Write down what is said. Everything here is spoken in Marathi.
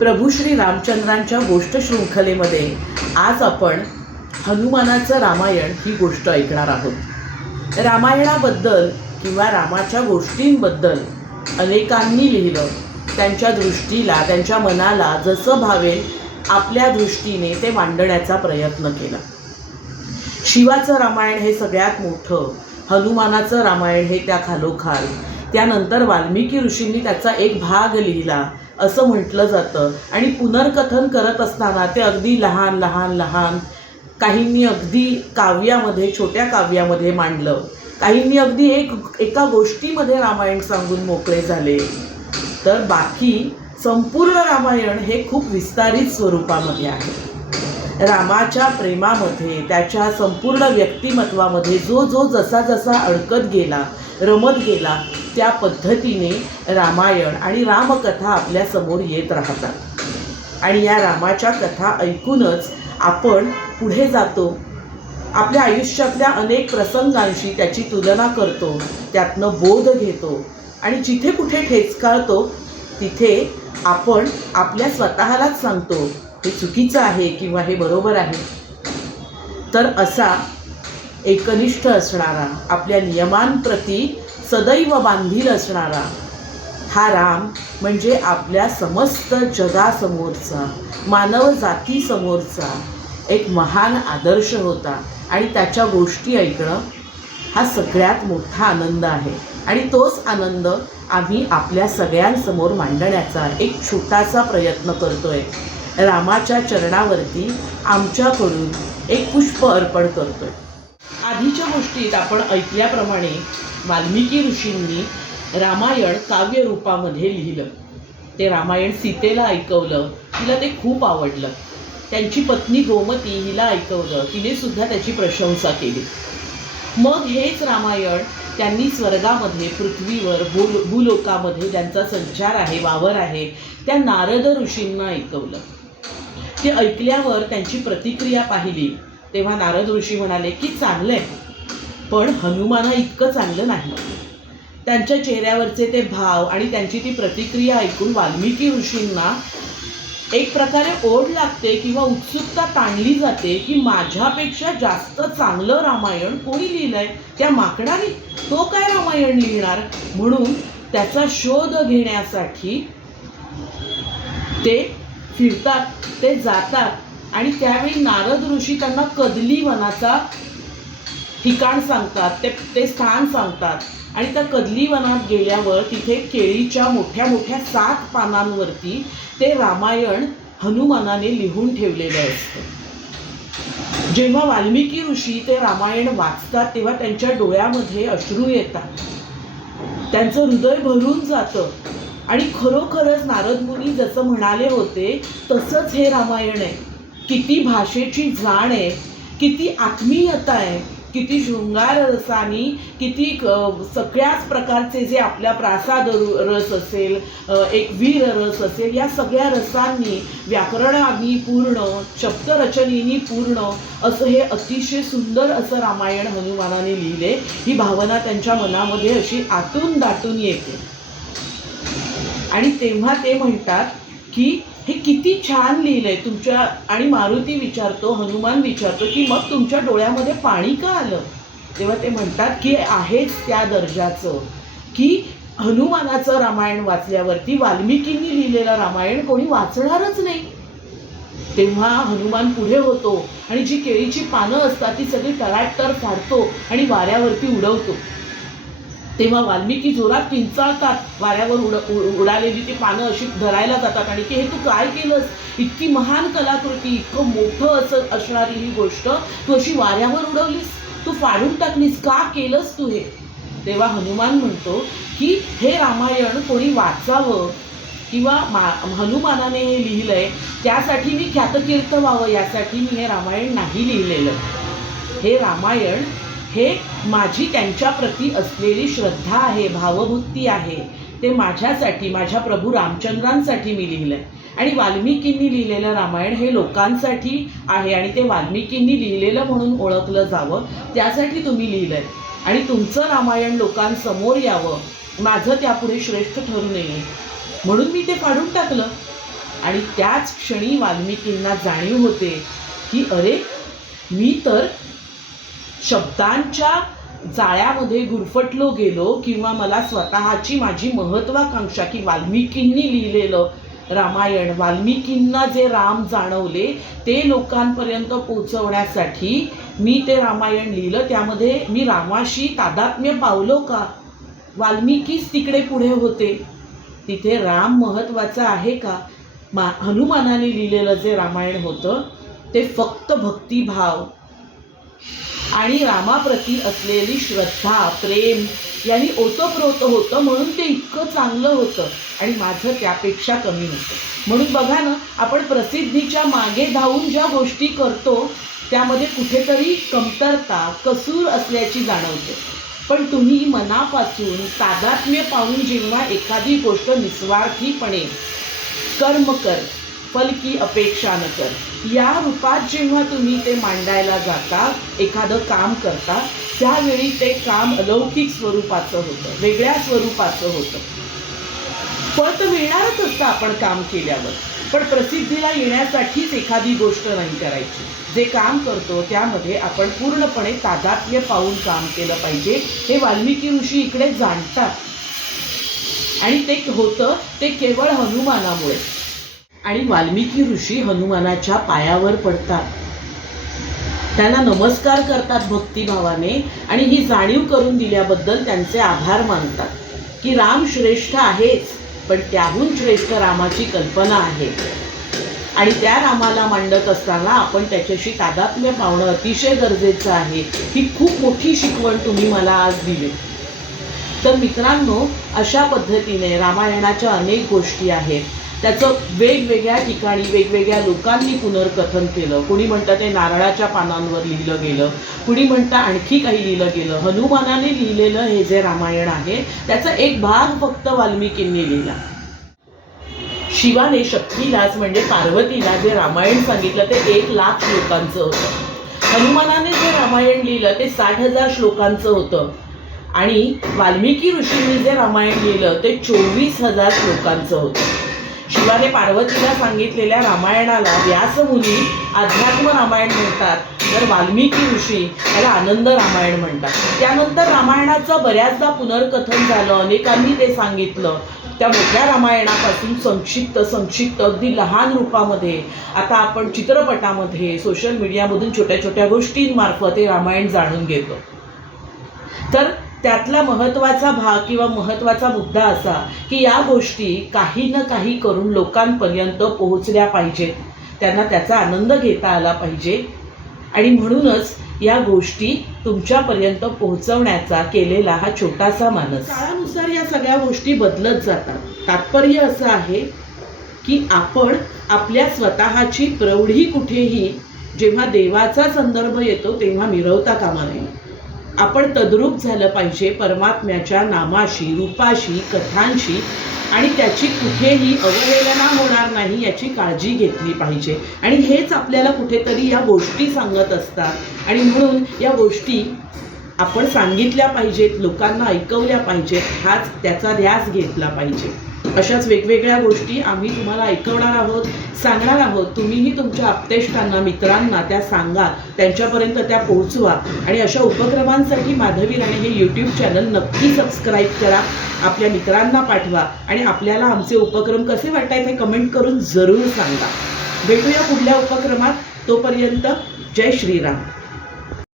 प्रभू श्री रामचंद्रांच्या गोष्ट शृंखलेमध्ये आज आपण हनुमानाचं रामायण ही गोष्ट ऐकणार आहोत. रामायणाबद्दल किंवा रामाच्या गोष्टींबद्दल अनेकांनी लिहिलं. त्यांच्या दृष्टीला, त्यांच्या मनाला जसं भावेल आपल्या दृष्टीने ते मांडण्याचा प्रयत्न केला. शिवाचं रामायण हे सगळ्यात मोठं, हनुमानाचं रामायण हे त्या खालोखाल, त्यानंतर वाल्मिकी ऋषींनी त्याचा एक भाग लिहिला असं म्हटलं जातं. आणि पुनर्कथन करत असताना ते अगदी लहान लहान लहान, काहींनी अगदी काव्यामध्ये, छोट्या काव्यामध्ये मांडलं, काहींनी अगदी एका गोष्टीमध्ये रामायण सांगून मोकळे झाले. तर बाकी संपूर्ण रामायण हे खूप विस्तारित स्वरूपामध्ये आहे. रामाच्या प्रेमामध्ये, त्याच्या संपूर्ण व्यक्तिमत्वामध्ये जो जसा जसा अडकत गेला, रमत गेला, त्या पद्धतीने रामायण आणि रामकथा आपल्यासमोर येत राहतात. आणि या रामाच्या कथा ऐकूनच आपण पुढे जातो, आपल्या आयुष्यातल्या अनेक प्रसंगांशी त्याची तुलना करतो, त्यातनं बोध घेतो आणि जिथे कुठे ठेचकाळतो तिथे आपण आपल्या स्वतःलाच सांगतो हे चुकीचं आहे किंवा हे बरोबर आहे. तर असा एकनिष्ठ असणारा, आपल्या नियमांप्रती सदैव बांधील असणारा हा राम म्हणजे आपल्या समस्त जगासमोरचा, मानव जातीसमोरचा एक महान आदर्श होता. आणि त्याच्या गोष्टी ऐकणं हा सगळ्यात मोठा आनंद आहे. आणि तोच आनंद आम्ही आपल्या सगळ्यांसमोर मांडण्याचा एक छोटासा प्रयत्न करतोय. रामाच्या चरणावरती आमच्याकडून एक पुष्प अर्पण करतोय. आधीच्या गोष्टीत आपण ऐकल्याप्रमाणे वाल्मिकी ऋषींनी रामायण काव्यरूपामध्ये लिहिलं. ते रामायण सीतेला ऐकवलं, तिला ते खूप आवडलं. त्यांची पत्नी गोमती हिला ऐकवलं, तिने सुद्धा त्याची प्रशंसा केली. मग हेच रामायण त्यांनी स्वर्गामध्ये, पृथ्वीवर, भूलोकामध्ये ज्यांचा संचार आहे, वावर आहे, त्या नारद ऋषींना ऐकवलं. ते ऐकल्यावर त्यांची प्रतिक्रिया पाहिली तेव्हा नारद ऋषी म्हणाले की चांगलंय, पण हनुमाना इतकं चांगलं नाही. त्यांच्या चेहऱ्यावरचे ते भाव आणि त्यांची ती प्रतिक्रिया ऐकून वाल्मिकी ऋषींना एक प्रकारे ओढ लागते किंवा उत्सुकता ताणली जाते की माझ्यापेक्षा जास्त चांगलं रामायण कोणी लिहिलंय, त्या माकडाने, तो काय रामायण लिहिणार. म्हणून त्याचा शोध घेण्यासाठी ते फिरतात, ते जातात. आणि त्यावेळी नारद ऋषी त्यांना कदली वनाचा ठिकाण सांगतात, ते स्थान सांगतात. आणि त्या कदली वनात गेल्यावर तिथे केळीच्या मोठ्या मोठ्या 7 पानांवरती ते रामायण हनुमानाने लिहून ठेवलेलं असतं. जेव्हा वाल्मिकी ऋषी ते रामायण वाचतात तेव्हा त्यांच्या डोळ्यामध्ये अश्रू येतात, त्यांचं हृदय भरून जातं. आणि खरोखरच नारद मुनी जसं म्हणाले होते तसंच हे रामायण आहे. किती भाषेची जाण आहे, किती आत्मीयता आहे, किती शृंगार रसानी, किती सगळ्याच प्रकारचे जे आपल्या प्रासाद रस असेल, एक वीर रस असेल, या सगळ्या रसांनी, व्याकरणानी पूर्ण, शब्दरचनेनी पूर्ण असं हे अतिशय सुंदर असं रामायण हनुमानाने लिहिले. ही भावना त्यांच्या मनामध्ये अशी आतून दाटून येते. आणि तेव्हा ते म्हणतात की हे किती छान लिहिलंय तुमच्या. आणि मारुती विचारतो, हनुमान विचारतो की मग तुमच्या डोळ्यामध्ये पाणी का आलं. तेव्हा ते म्हणतात की आहेच त्या दर्जाचं की हनुमानाचं रामायण वाचल्यावरती वाल्मिकींनी लिहिलेलं रामायण कोणी वाचणारच नाही. तेव्हा हनुमान पुढे होतो आणि जी केळीची पानं असतात ती सगळी तराटतर फाडतो आणि वाऱ्यावरती उडवतो. तेव्हा वाल्मिकी जोरात किंचाळतात, वाऱ्यावर उडालेली ती पानं अशी धरायला जातात आणि की हे तू काय केलंस, इतकी महान कलाकृती, इतकं मोठं असं असणारी ही गोष्ट तू अशी वाऱ्यावर उडवलीस, तू फाडून टाकलीस, का केलंस तू हे. तेव्हा हनुमान म्हणतो की हे रामायण कोणी वाचावं किंवा हनुमानाने हे लिहिलंय त्यासाठी मी ख्यातकीर्त व्हावं, यासाठी मी हे रामायण नाही लिहिलेलं. हे रामायण हे माझी त्यांच्याप्रती असलेली श्रद्धा आहे, भावभक्ती आहे. ते माझ्यासाठी, माझ्या प्रभू रामचंद्रांसाठी मी लिहिलं आहे. आणि वाल्मिकींनी लिहिलेलं रामायण हे लोकांसाठी आहे आणि ते वाल्मिकींनी लिहिलेलं म्हणून ओळखलं जावं, त्यासाठी तुम्ही लिहिलं आहे. आणि तुमचं रामायण लोकांसमोर यावं, माझं त्यापुढे श्रेष्ठ ठरू नये म्हणून मी ते फाडून टाकलं. आणि त्याच क्षणी वाल्मिकींना जाणीव होते की अरे, मी तर शब्दांच्या जाळ्यामध्ये गुरफटलो गेलो, किंवा मला स्वतःची माझी महत्वाकांक्षा की वाल्मिकींनी लिहिलेलं रामायण, वाल्मिकींना जे राम जाणवले ते लोकांपर्यंत पोहोचवण्यासाठी मी ते रामायण लिहिलं. त्यामध्ये मी रामाशी तादात्म्य पावलो का? वाल्मिकीच तिकडे पुढे होते, तिथे राम महत्त्वाचा आहे का? हनुमानाने लिहिलेलं जे रामायण होतं ते फक्त भक्तिभाव आणि रामाप्रती असलेली श्रद्धा, प्रेम यांनी ओतप्रोत होतं, म्हणून ते इतकं चांगलं होतं आणि माझं त्यापेक्षा कमी होतं. म्हणून बघा ना, आपण प्रसिद्धीच्या मागे धावून ज्या गोष्टी करतो त्यामध्ये कुठेतरी कमतरता, कसूर असल्याची जाणवते. पण तुम्ही मनापासून तादात्म्य पाहून जेव्हा एखादी गोष्ट निस्वार्थीपणे कर्म कर, फल की अपेक्षा न कर, या रूपात जेव्हा तुम्ही ते मांडायला जाता, एखादं काम करता, त्यावेळी ते काम अलौकिक स्वरूपाचं होतं, वेगळ्या स्वरूपाचं होतं. फळ तर मिळणारच असतं आपण काम केल्यावर, पण प्रसिद्धीला येण्यासाठीच एखादी गोष्ट नाही करायची. जे काम करतो त्यामध्ये आपण पूर्णपणे तादात्म्य पाहून काम केलं पाहिजे, हे वाल्मिकी ऋषी इकडे जाणतात. आणि ते होतं ते केवळ हनुमानामुळे. आणि वाल्मिकी ऋषी हनुमानाच्या पायावर पडतात, त्यांना नमस्कार करतात भक्तिभावाने आणि ही जाणीव करून दिल्याबद्दल त्यांचे आभार मानतात की राम श्रेष्ठ आहेच, पण त्याहून श्रेष्ठ रामाची कल्पना आहे. आणि त्या रामाला मांडत असताना आपण त्याच्याशी तादात्म्य पावणं अतिशय गरजेचं आहे. ही खूप मोठी शिकवण तुम्ही मला आज दिली. तर मित्रांनो, अशा पद्धतीने रामायणाच्या अनेक गोष्टी आहेत, त्याचं वेगवेगळ्या ठिकाणी वेगवेगळ्या लोकांनी पुनर्कथन केलं. कुणी म्हणतं ते नारळाच्या पानांवर लिहिलं गेलं, कुणी म्हणतं आणखी काही लिहिलं गेलं. हनुमानाने लिहिलेलं हे जे रामायण आहे त्याचा एक भाग फक्त वाल्मिकींनी लिहिला. शिवाने शक्तीलाच म्हणजे पार्वतीला जे रामायण सांगितलं ते 1,00,000 श्लोकांचं होतं. हनुमानाने जे रामायण लिहिलं ते 60,000 श्लोकांचं होतं. आणि वाल्मिकी ऋषींनी जे रामायण लिहिलं ते 24,000 श्लोकांचं होतं. शिवाने पार्वतीला सांगितलेल्या रामायणाला व्यासमुनी अध्यात्म रामायण म्हणतात, तर वाल्मिकी ऋषी याला आनंद रामायण म्हणतात. त्यानंतर रामायणाचं बऱ्याचदा पुनर्कथन झालं, अनेकांनी ते सांगितलं. त्या मोठ्या रामायणापासून संक्षिप्त अगदी लहान रूपामध्ये आता आपण चित्रपटामध्ये, सोशल मीडियामधून छोट्या छोट्या गोष्टींमार्फत हे रामायण जाणून घेतो. तर त्यातला महत्त्वाचा भाग किंवा महत्त्वाचा मुद्दा असा की या गोष्टी काही ना काही करून लोकांपर्यंत पोहोचल्या पाहिजेत, त्यांना त्याचा आनंद घेता आला पाहिजे. आणि म्हणूनच या गोष्टी तुमच्यापर्यंत पोहोचवण्याचा केलेला हा छोटासा मानस. काळानुसार या सगळ्या गोष्टी बदलत जातात. तात्पर्य असं आहे की आपण आपल्या स्वतःची प्रौढी कुठेही जेव्हा देवाचा संदर्भ येतो तेव्हा मिरवता कामा नये. आपण तद्रूप झालं पाहिजे परमात्म्याच्या नामाशी, रूपाशी, कथांशी, आणि त्याची कुठेही अवहेलना होणार नाही याची काळजी घेतली पाहिजे. आणि हेच आपल्याला कुठेतरी या गोष्टी सांगत असतात. आणि म्हणून या गोष्टी आपण सांगितल्या पाहिजेत, लोकांना ऐकवल्या पाहिजेत, हाच त्याचा ध्यास घेतला पाहिजे. अशाच वेगवेगळ्या गोष्टी आम्ही तुम्हाला ऐकवणार आहोत, सांगणार आहोत. तुम्हीही तुमच्या आप्तेष्टांना, मित्रांना त्या सांगा, त्यांच्यापर्यंत त्या पोहोचवा. आणि अशा उपक्रमांसाठी माधवी राणे हे यूट्यूब चॅनल नक्की सबस्क्राईब करा, आपल्या मित्रांना पाठवा आणि आपल्याला आमचे उपक्रम कसे वाटतात हे कमेंट करून जरूर सांगा. भेटूया पुढल्या उपक्रमात. तोपर्यंत जय श्रीराम.